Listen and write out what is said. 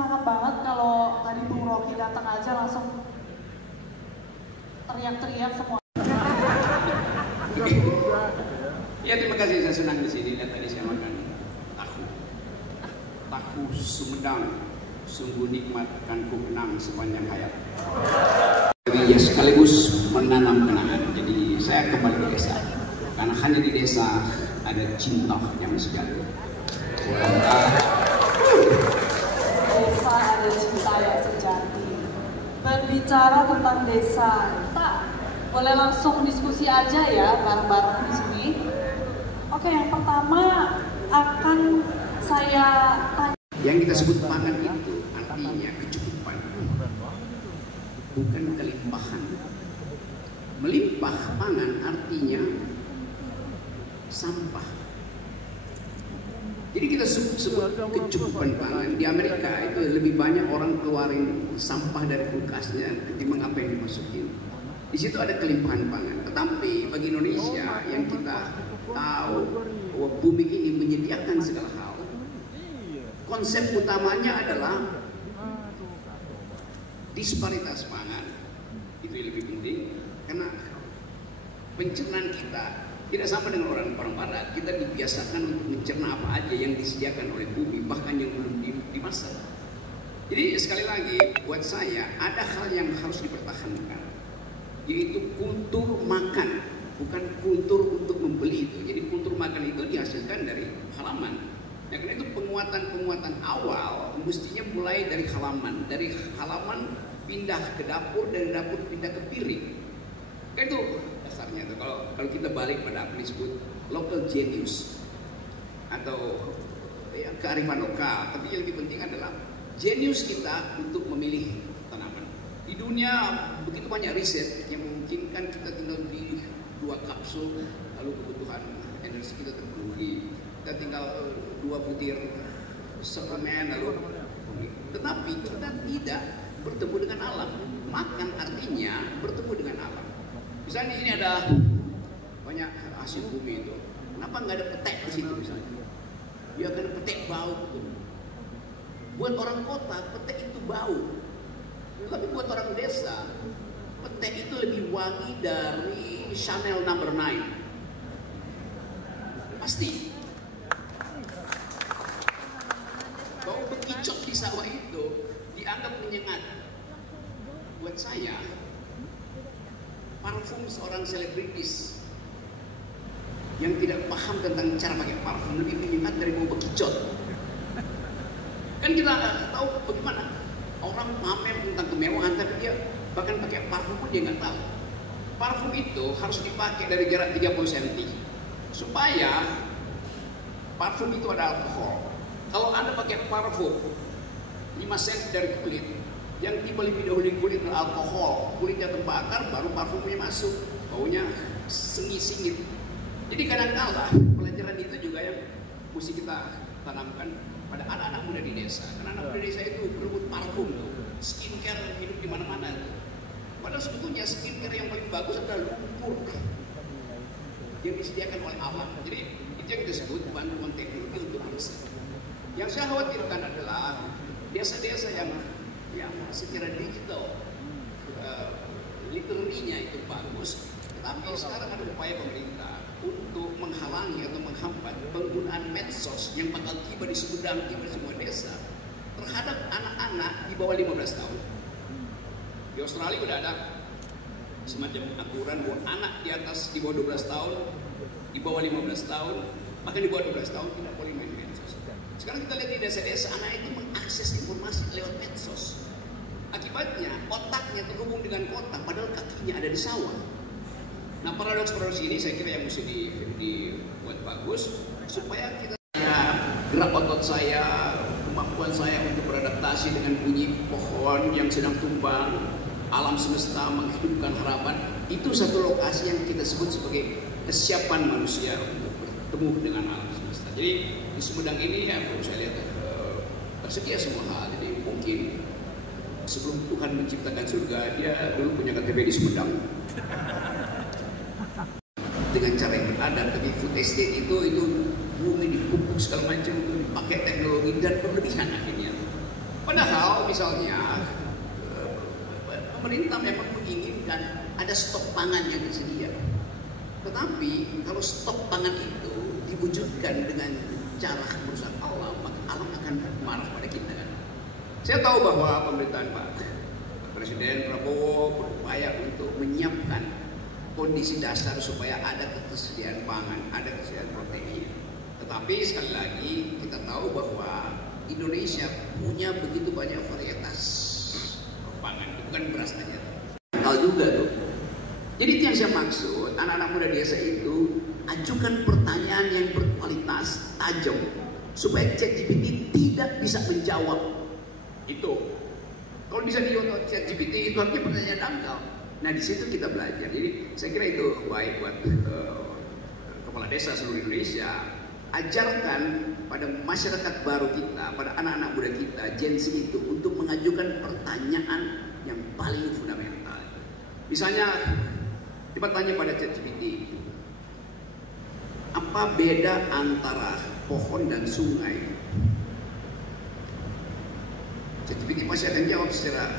semangat banget kalau tadi Bung Rocky datang aja langsung teriak-teriak semua. Ya terima kasih, saya senang di sini dan tadi saya makan tahu Sumedang, sungguh nikmat kan ku kenang sepanjang hayat. Jadi ya sekaligus menanam kenangan. Jadi saya kembali ke desa karena hanya di desa ada cinta yang sejati. Desa ada cinta yang sejati. Berbicara tentang desa, kita boleh langsung diskusi aja ya bareng-bareng di sini. Oke, yang pertama akan saya tanya. Yang kita sebut pangan itu artinya kecukupan, bukan kelimpahan. Melimpah pangan artinya sampah. Jadi kita sebut kecukupan pangan. Di Amerika itu lebih banyak orang keluarin sampah dari kulkasnya ketimbang apa yang dimasukin. Di situ ada kelimpahan pangan. Tetapi bagi Indonesia yang kita tahu bahwa bumi ini menyediakan segala hal, konsep utamanya adalah disparitas pangan. Itu yang lebih penting karena pencernaan kita tidak sama dengan orang barat. Kita dibiasakan untuk mencerna apa aja yang disediakan oleh bumi, bahkan yang belum dimasak. Jadi sekali lagi buat saya ada hal yang harus dipertahankan, yaitu kultur makan, bukan kultur untuk membeli itu. Jadi kultur makan itu dihasilkan dari halaman. Ya, karena itu penguatan awal mestinya mulai dari halaman pindah ke dapur, dari dapur pindah ke piring. Kan itu dasarnya tuh. Kalau kita balik pada apa disebut local genius atau ya, kearifan lokal. Tapi yang lebih penting adalah genius kita untuk memilih tanaman. Di dunia begitu banyak riset yang memungkinkan kita tinggal di 2 kapsul, lalu kebutuhan energi kita terpenuhi. Kita tinggal 2 butir suplemen lalu. Tetapi kita tidak bertemu dengan alam. Makan artinya bertemu dengan alam. Misalnya di sini ada banyak hasil bumi itu. Kenapa nggak ada petek di situ misalnya? Ya karena petek bau. Buat orang kota petek itu bau. Tapi buat orang desa petek itu lebih wangi dari Chanel No. 9. Pasti. Bau bekicot di sawah itu dianggap menyengat. Buat saya, parfum seorang selebritis yang tidak paham tentang cara pakai parfum lebih menyengat dari bau bekicot. Kan kita tahu bagaimana orang pamer tentang kemewahan, tapi dia bahkan pakai parfum pun dia nggak tahu. Parfum itu harus dipakai dari jarak 30 cm supaya parfum itu ada alkohol. Kalau Anda pakai parfum 5 cm dari kulit, yang tiba lebih dahulu di kulit adalah alkohol, kulitnya terbakar, baru parfumnya masuk, baunya sengit-sengit. Jadi kadang-kala pelajaran itu juga yang mesti kita tanamkan pada anak-anak muda di desa. Karena anak muda di desa itu berebut parfum tuh, skincare hidup di mana-mana. Padahal sebetulnya skincare yang paling bagus adalah lumpur yang disediakan oleh alam. Jadi itu yang kita sebut bantuan teknologi untuk desa. Yang saya khawatirkan adalah desa-desa yang secara digital literary-nya itu bagus, tetapi sekarang ada upaya pemerintah untuk menghalangi atau menghambat penggunaan medsos yang bakal tiba di Sumedang, tiba di semua desa terhadap anak-anak di bawah 15 tahun. Di Australia udah ada semacam aturan bahwa anak di atas di bawah 12 tahun, di bawah 15 tahun, bahkan di bawah 12 tahun tidak boleh main medsos. Sekarang kita lihat di desa-desa anak itu mengakses informasi lewat medsos. Akibatnya otaknya terhubung dengan kota, padahal kakinya ada di sawah. Nah paradoks ini saya kira yang mesti dibuat bagus supaya kita gerak otot saya, kemampuan saya untuk beradaptasi dengan bunyi pohon yang sedang tumbang, alam semesta menghidupkan harapan. Itu satu lokasi yang kita sebut sebagai kesiapan manusia untuk bertemu dengan alam semesta. Jadi di Sumedang ini ya kalau saya lihat tersedia semua hal. Jadi mungkin sebelum Tuhan menciptakan surga, dia dulu punya KTP di Sumedang dengan cara yang beradab. Tapi food estate itu bumi dipupuk segala macam, pakai teknologi dan berlebihan akhirnya. Padahal misalnya pemerintah memang menginginkan ada stok pangan yang tersedia. Tetapi kalau stok pangan itu diwujudkan dengan cara merusak alam, maka alam akan marah pada kita. Saya tahu bahwa pemerintahan Pak Presiden Prabowo berupaya untuk menyiapkan kondisi dasar supaya ada ketersediaan pangan, ada ketersediaan protein. Tetapi sekali lagi kita tahu bahwa Indonesia punya begitu banyak varietas pangan, bukan beras aja. Tahu juga tuh. Jadi itu yang saya maksud, anak-anak muda desa itu ajukan pertanyaan yang berkualitas, tajam, supaya ChatGPT tidak bisa menjawab. Itu. Kalau bisa dijawab ChatGPT itu artinya pertanyaan dangkal. Nah di situ kita belajar. Jadi saya kira itu baik buat kepala desa seluruh Indonesia. Ajarkan pada masyarakat baru kita, pada anak-anak muda kita, Gen Z itu untuk mengajukan pertanyaan yang paling fundamental. Misalnya, coba tanya pada ChatGPT, apa beda antara pohon dan sungai? ChatGPT pasti akan jawab secara